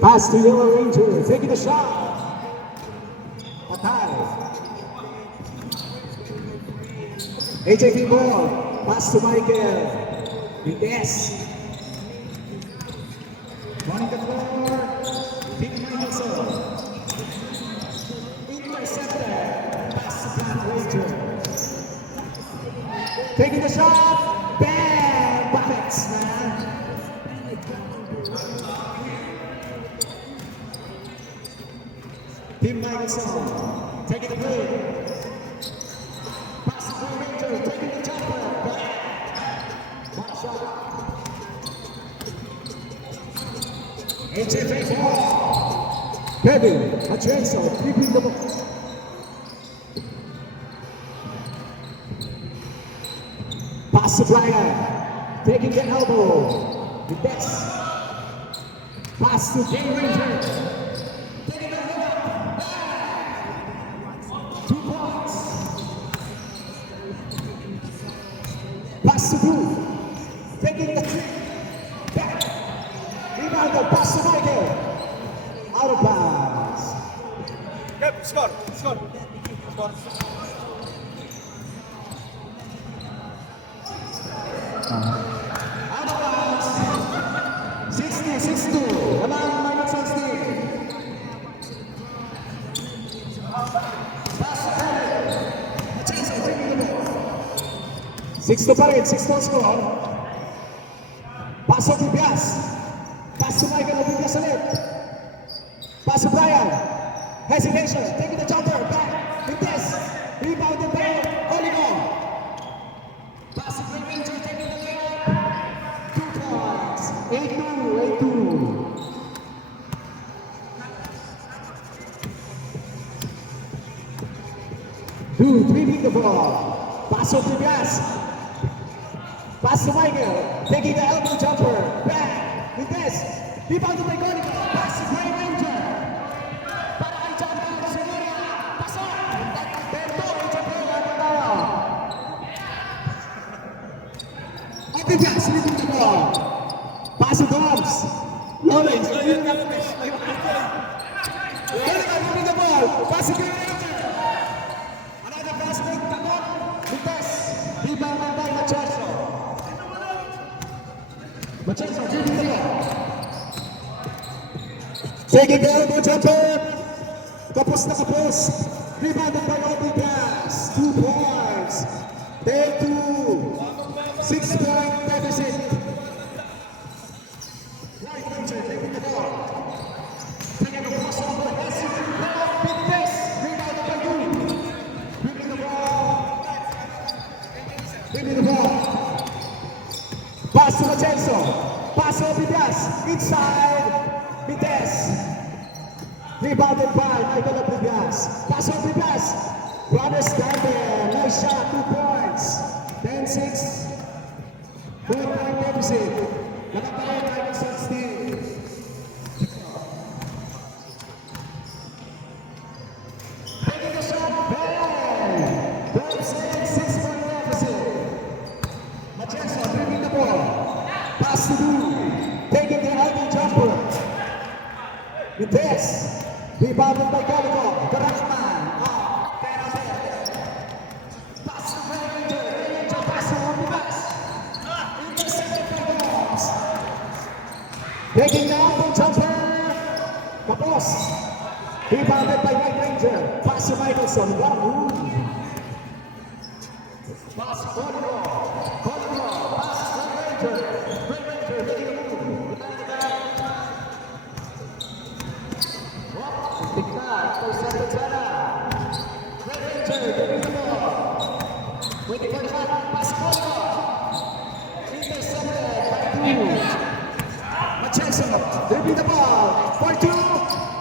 Pass to Yellow Ranger, taking the shot. Patay. AJP ball. Pass to Michael. Vites. Running the floor. Big Michelson. Intercepted. Pass to Pat Ranger. Taking the shot. Bam! Buckets, man. Tim Michelson taking the play. Pass to Ranger, taking the jumper. One shot. HFA ball. Kevin Hutchinson keeping the ball. Pass to Brian, taking the elbow. The best. Pass to Jay Ranger. Pass to Blue, taking the trick, back, rebound, pass to Michael, out of bounds. Yep, score. Out of bounds, 60-62, come on, Michael 60. Pass to Kevin, Hutchinson taking the ball. 6-2 pa rin, 6-2 score. Pass to Bibias. Pass to Michael Bibias ulit. Pass to Brian. Hesitation, taking the jumper, back. Vites. Rebounded by Oligo. Pass to Green Ranger, taking the layup. 2 points. 8-2. Dude, dribbling the ball. Pass to Bibias. Pass to Michael, taking the elbow jumper, back, Vites, rebounded by Gonico, pass to Green Ranger, para kay John Carlos Segura, pasok, Bento, Jumper, at Vites, leading the ball, pass to Dobbs, Lawrence, leading the ball, pass to Green Ranger, another pass to Takot, Vites, rebounded by Hutchinson. Hutchinson, dribbling the ball. Taking the elbow jumper. Kapos na kapos. Rebounded by Obigas. 2 points. 10-2. 6-point deficit. Right Ranger taking the ball. Taking the crossover. Vites. Rebounded by Yuri. Dribbling the ball. Dribbling the ball. Pass to Hutchinson. Pass to Obigas. Inside. Vites. Rebounded by Michael Obigas. Pass to Obigas. Brothers down there. Nice shot. 2 points. 10-6. 4-point deficit. Nakapalay Michael 16. Taking the shot. Bang! 12-6. 6-point deficit. Hutchinson dribbling the ball. Pass to Blue. Taking the elbow jumper. Vites. Rebounded by Galico. Garachman. Pass to Ranger. Ranger pass to Obigas. Intercepted by Dobbs. Taking the elbow jumper. Kapos. Rebounded by White Ranger. Pass to Michelson. One move. Pass to Collier. Pass to Ranger. Ranger making a move. Intercepted Jana. Ranger giving the ball. Waiting for the shot. Pass to Collier. Intercepted by 2. Hutchinson dribbling the ball. 4-2.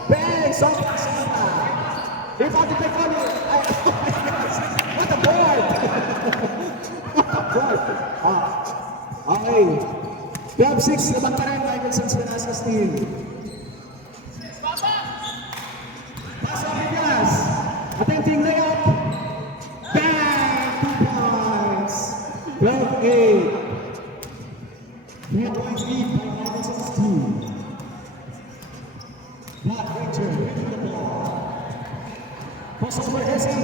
Bang! So rebounded by Collier. What a board! Okay. 12-6 naman pa rin Michelson sa nasa steal. Pass on Bibias. Attempting layup. Bang! 2 points. 12-8. 3 points lead by Michelson. Pass over Hesse.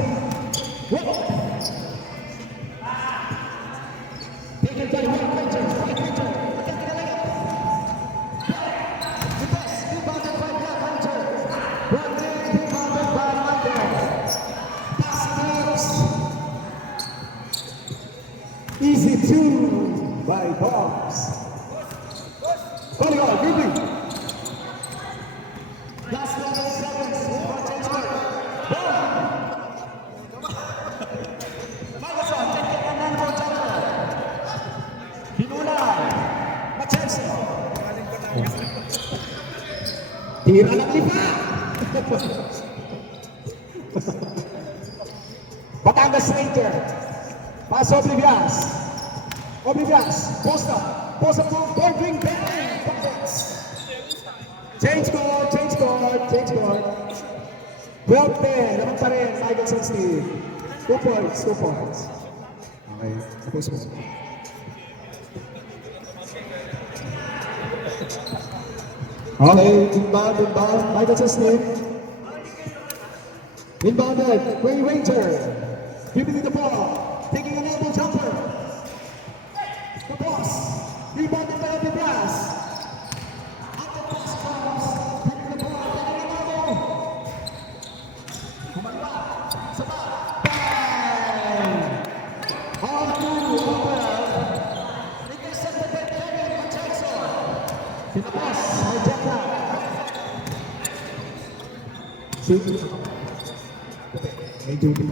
Whoa. Taken by White Ranger. White Ranger. Attack the layup. The best. Rebounded by Black Ranger. Brandon rebounded by Ranger. Pass moves. Easy two by Bombs. Calling out, moving. Last 11 seconds. For change mark. Boom. Microsoft, take it and then for Jacko. Pinulay. Machenso. Tira ng lipa. Batangas Ranger. Pass Oblivias. Oblivias. Post up. Post up to Goldring Bang. Buckets. Change court. Change court. Change court. 12-10. Naman pa rin. Michelson Steve. 2 points. 2 points. Okay. Tapos mo. Okay. Inbound. Inbound. Michelson Steve. Inbounded. Wayne Ranger. Giving the ball. Taking an elbow jumper. The boss. Rebounded by the brass. At the pass comes. Taking the ball. Taking an elbow. Kumaliwa. Saba. Bang! All through. Over. Intercepted by Kevin Machenso. Tinapos. Hijack na. See? May duty.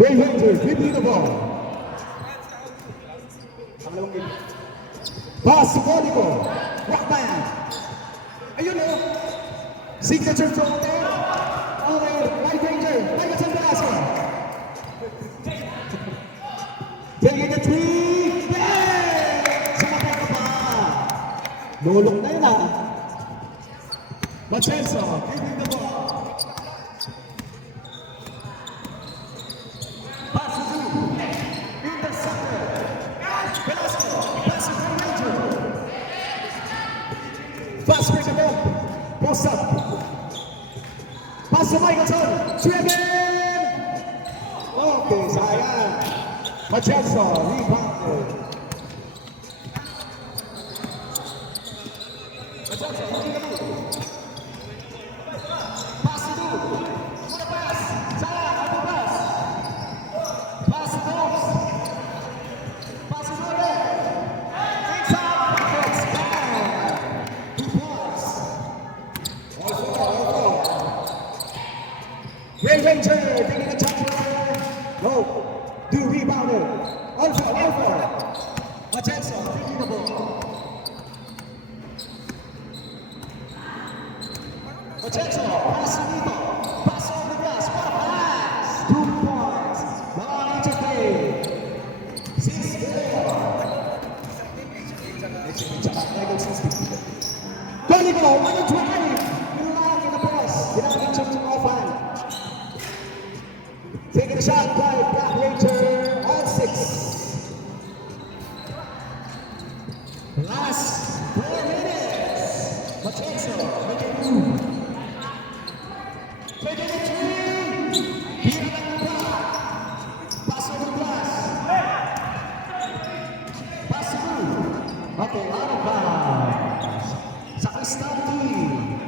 Wayne Ranger, dribbling the ball. Pass to Monico. Rockman. Ayun o. Signature throw there. Okay, Wayne Ranger. Michelson Velasco. Taking a three. Bang! Sumabay ka pa. Lulok na yun ah. Machenso, dribbling the ball. Pass break it up. Post up. Pass to Michelson. Driven. Okay, sayang. Machenso, rebounded. Machenso, looking at you. Pass to Duke. What a pass. Sayang, ano pass? Pass to Dobbs. Pass to Dobbs. Inside. Buckets. Bang. 2 points. Wayne Ranger taking a jumper. No. Do rebounded. Alpha. Machenso taking the ball. Machenso, pass to Nito. Pass over the glass. What a pass. 2 points. Ball to play. 6-4. Tony Ball, 120. Inline in the press. Ginamit siya ng offhand. Taking a shot by Black Ranger on 6. Last 4 minutes. Machenso making a move. Taking a three. Here on the block. Pass over the glass. Pass through. Okay, out of bounds. Sa Crystal team.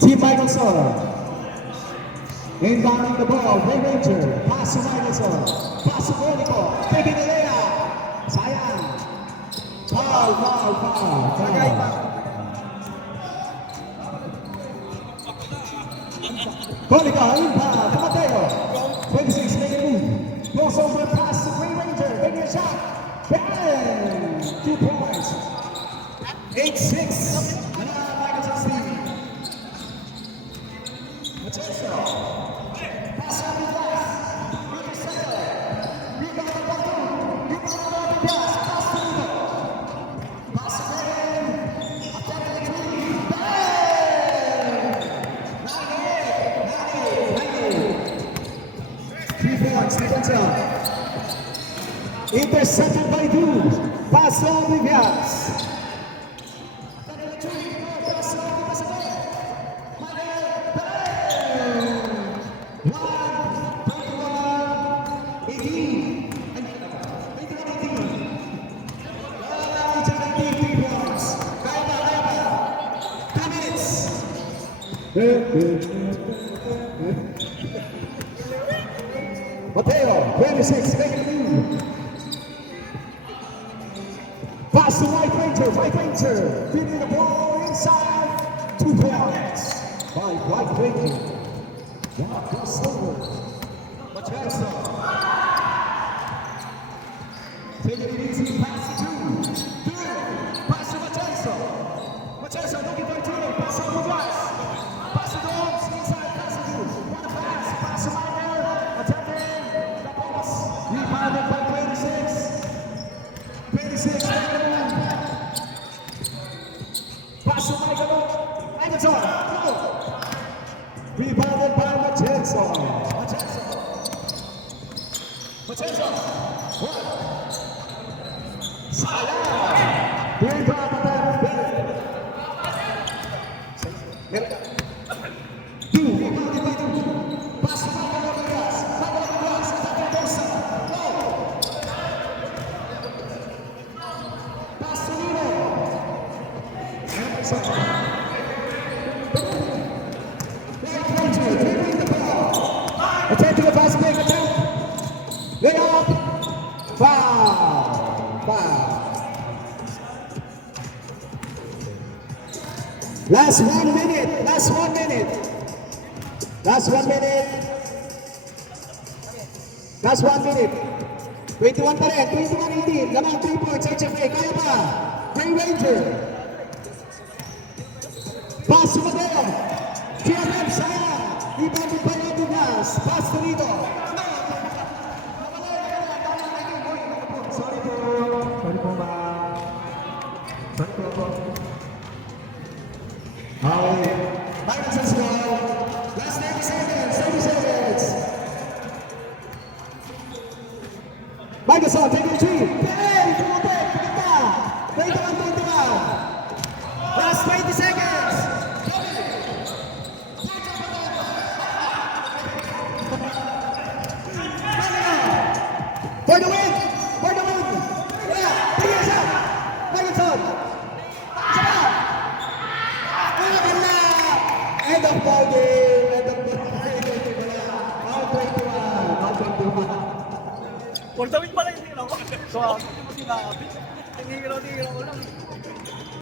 Team Michelson. Inbounding the ball. Wayne Ranger. Pass to Michelson. Pass to Monico. Taking the layup. Sayang. Foul. Monico, inbound. Mateo. 26 making move. Crossover pass to Wayne Ranger. Taking a shot. Bang! 2 points. 8-6. Michelson team. Machenso. Pass on the glass. Intercepted. Rebound by Duke. Rebound by the glass. Pass to Nito. Pass again. Attack the three. Bang! 98. 3 points. Machenso. Intercepted by two. Pass on Vivias. Mateo, 26, make it move. Pass to White Ranger, feeding the ball inside, 2 points by White Ranger. Now cross over, Machelso. Take it easy, pass to 2, pass to Machelso. Machelso looking for 2, pass on the glass. Pass to Dobbs, inside, pass to 2. What a pass to Minor, attempting the pass. Rebounded by 26. 26, pass to Michael. Go. Rebounded by Machelso. One. Salah. Bring back the two. Rebounded by 2. Pass to Michael Douglas. Attacking Bosa. Go. Pass to Nino. Dribbling the ball. Attempt to the fast break attempt. Lay up. Foul. Last 1 minute. Last 1 minute. 21 pa rin. 21-18. Lamang 3 points. HFA. Kaya pa. Green Ranger. Pass to Mateo. QMF sayang. Rebounded by Rodriguez. Pass to Rito. Sorry po ba? Okay. Minus as well. Last 30 seconds. Microsoft, take the three. Hey, pumatek. Wait lang, 21. Last 20 seconds. For the win! Yeah, take it up. Microsoft. End of ball game. All 21. For the win pala yung tingin ako. So, hindi mo sinabit. Tinigil ko lang.